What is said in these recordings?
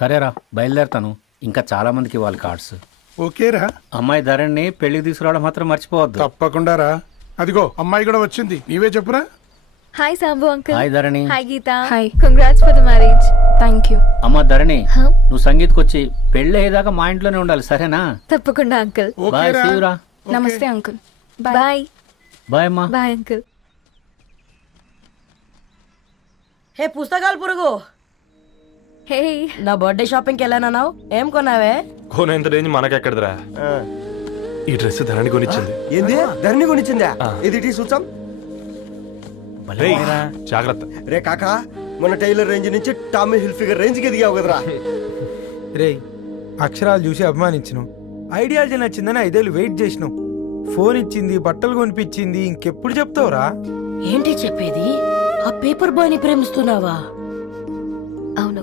సరేరా బయలుదేరుతాను. ఇంకా చాలా మందికి ఇవ్వాలి కార్డ్స్ ఓకేరా అమ్మాయి ధరణి పెళ్ళికి తీసుకురావడం మాత్రం మర్చిపోవద్దు. తప్పకుండా రా. అదిగో అమ్మాయి కూడా వచ్చింది. నీవే చెప్పురా. Hi Sambu uncle hi Dharani. Hi Geetha. Hi. Congrats for the marriage thank you అమ్మ ధరణి Huh? నువ్వు సంగీత్కి వచ్చి పెళ్ళి అయ్యేదాకా మా ఇంట్లోనే ఉండాలి సరేనా? తప్పకుండా అంకుల్ బాయ్ ఓకేరా శివరా నమస్తే అంకుల్ బాయ్ బాయ్ అమ్మా. బాయ్ అంకుల్ హే పుస్తకాలు పురుగు. హే నా బర్త్డే షాపింగ్కి వెళ్ళానన్నావు ఏం కొన్నావే? కోనేంత రేంజ్ మనకెక్కడదిరా ఈ డ్రెస్ ధరణి కొనిచ్చింది. ఏంది? ధరణి కొనిచ్చిందా? ఇది టీ చూసాం రేయ్, జాగ్రత్త. రే కాకా మన టైలర్ రేంజ్ నుంచి టామీ హిల్ ఫిగర్ రేంజ్కి ఎదిగావు కదరా. రేయ్ అక్షరాలు చూసి అభిమానించను. ఐడియాలజీ నచ్చిందని ఐదేళ్ళు వెయిట్ చేసినావు ఫోన్ ఇచ్చింది బట్టలు కొనిపించింది ఇంకెప్పుడు చెప్తావురా? ఏంటి చెప్పేది? ఆ పేపర్ బాయ్ని ప్రేమిస్తున్నావా? అవును.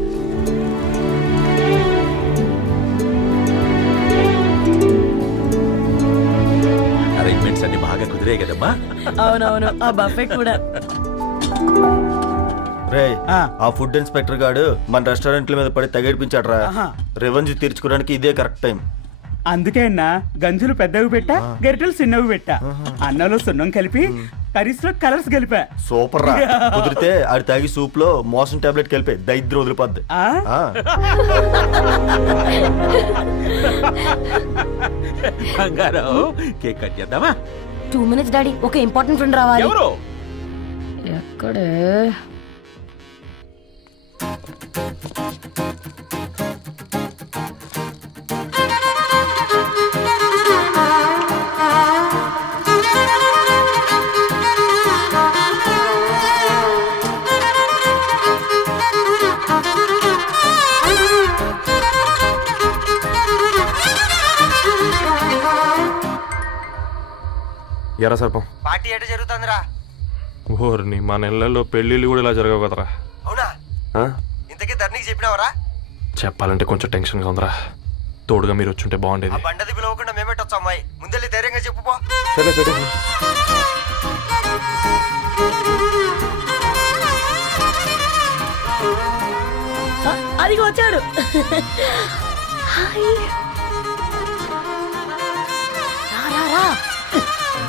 బాగా కుదిరే కదమ్మా. అవునవును ఆ బఫే కూడా. రే ఆ. ఫుడ్ ఇన్స్పెక్టర్ గాడు మన రెస్టారెంట్ల మీద పడి తగేడిపించాడు రా రెవెన్యూ తీర్చుకోవడానికి ఇదే కరెక్ట్ టైం అందుకే అన్న గంజులు పెద్దవి పెట్టా గరిటెలు చిన్నవి పెట్టా. అన్నంలో సున్నం కలిపి కర్రీస్లో కలర్స్ కలిపా సూపర్ రా. కుదిరితే ఆడి తాగి సూప్లో మోషన్ టాబ్లెట్ కలిపి దరిద్రం వదిలిపోద్ది. ఆ? ఆ, బంగారం కేక్ కట్ చేద్దామా? Two minutes daddy. ఒక ఇంపార్టెంట్ ఫ్రెండ్ రావాలి. ఎవరు? ఎక్కడే? ఎరా సర్పం. పార్టీ ఎట జరుగుతుందిరా? ఓర్ని మా నెలల్లో పెళ్ళిళ్ళు కూడా ఇలా జరగవు కదరా. అవునా? ఆ? ఇంతకీ ధరణికి చెప్పినావరా? చెప్పాలంటే కొంచెం టెన్షన్గా ఉందిరా. తోడుగా మీరు వచ్చుంటే ఆ బాగుండేది బండది పిలవకుండా మేమేటొచ్చా అమ్మాయి ముందెళ్ళి ధైర్యంగా చెప్పు పో. సరే సరే. అదిగో వచ్చాడు. హాయ్.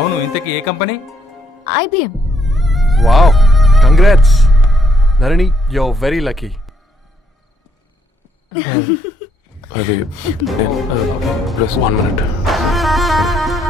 అవును ఇంతకీ ఏ company? IBM wow congrats. Dharani you're very lucky. అది ప్లస్ వన్ మినిట్.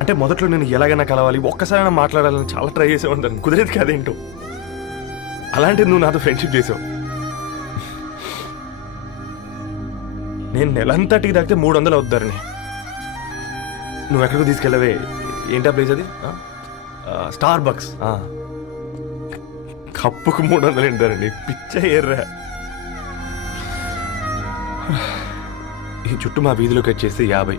అంటే మొదట్లో నేను ఎలాగైనా కలవాలి ఒక్కసారైనా మాట్లాడాలని చాలా ట్రై చేసేవాడిని. ధరణి కుదిరేది కాదేంటో అలాంటిది నువ్వు నాతో ఫ్రెండ్షిప్ చేసావు. నేను నెలంతటికి తాకితే మూడు వందలు అవుతారని నువ్వు ఎక్కడికి తీసుకెళ్ళవే. ఏంటా ప్లేస్ అది? స్టార్ బక్స్ కప్పుకు మూడు వందలు ఏంటారండి పిచ్చ ఎర్రా. ఈ చుట్టూ మా వీధిలో కట్ చేస్తే యాభై.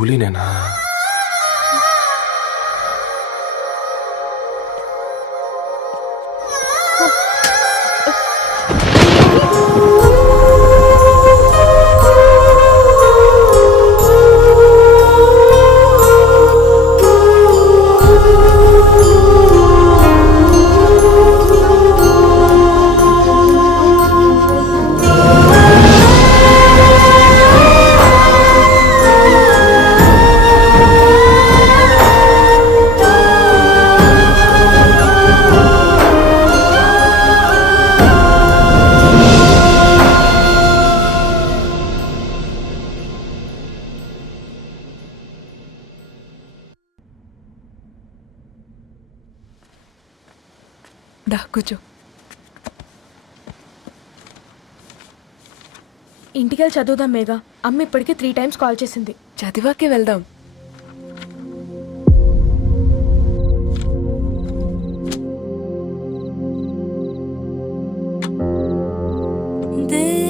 కూలీనేనా? ఇంటికెళ్ళి చదువుదాం మేఘా. అమ్మ ఇప్పటికే త్రీ టైమ్స్ కాల్ చేసింది. చదివాకే వెళ్దాం. రేయ్,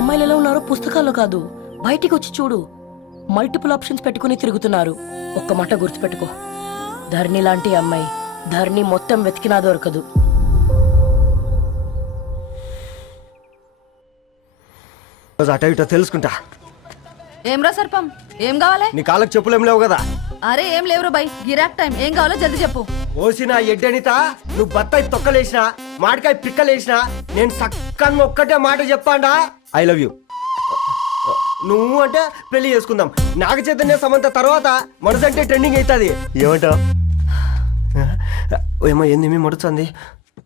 అమ్మాయిలు ఎలా ఉన్నారో పుస్తకాల్లో కాదు. బయటికి వచ్చి చూడు. మల్టిపుల్ ఆప్షన్స్ పెట్టుకుని తిరుగుతున్నారు. ఒక్క మాట గుర్తుపెట్టుకో. ధరణి లాంటి అమ్మాయి. ధరణి మొత్తం వెతికినా దొరకదు. అటో ఇటో తెలుసుకుంటా. ఏమ్రా సర్పం? ఏం కావాలి? నీ కాళ్ళకి చెప్పులేం లేవు కదా? అరే ఏం లేవురా బై గిరాక్ టైం. ఏం కావాలో జల్దీ చెప్పు. ఓసిన ఎడ్డనిత నువ్వు బత్తాయి తొక్కలేసినా మాడికాయ పిక్కలేసినా నేను సక్కంగా ఒక్కటే మాట చెప్పాండా ఐ లవ్ యూ. నువ్వు అంటే పెళ్ళి చేసుకుందాం. నాగ చైతన్య సమంత తర్వాత మనసంటే ట్రెండింగ్ అవుతుంది. ఏమంటావు? ఏమో ఏంది మీ మడుతుంది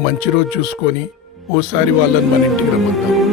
మంచి రోజు చూసుకొని ఓసారి వాళ్ళని మన ఇంటికి రమ్మంటాం.